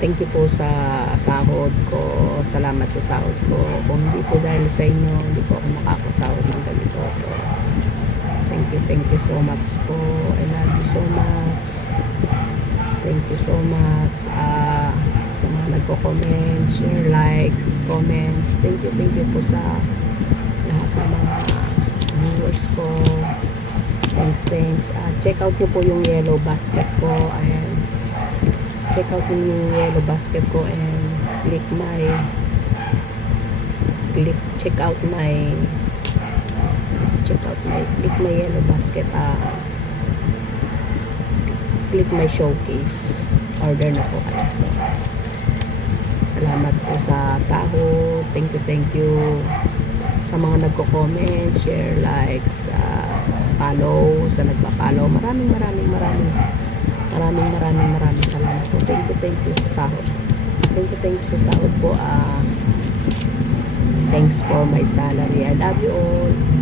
Thank you po sa sahod ko. Salamat sa sahod ko. Kung hindi po dahil sa inyo, hindi po ako makakasahod ng ganito. So, thank you so much po. I love you so much. Thank you so much. Sa mga nagko-comment, share, likes, comments. Thank you po sa lahat ng mga viewers ko. Thanks. Check out nyo po yung yellow basket ko and check out yung yellow basket ko and click my yellow basket, click my showcase, order na po kayo. So, salamat po sa sahod. Thank you sa mga nagko-comment, share, likes, follow, sa nagpa-follow. Maraming salamat po. Thank you sa sahod. Thank you sa sahod po. Thanks for my salary. I love you all.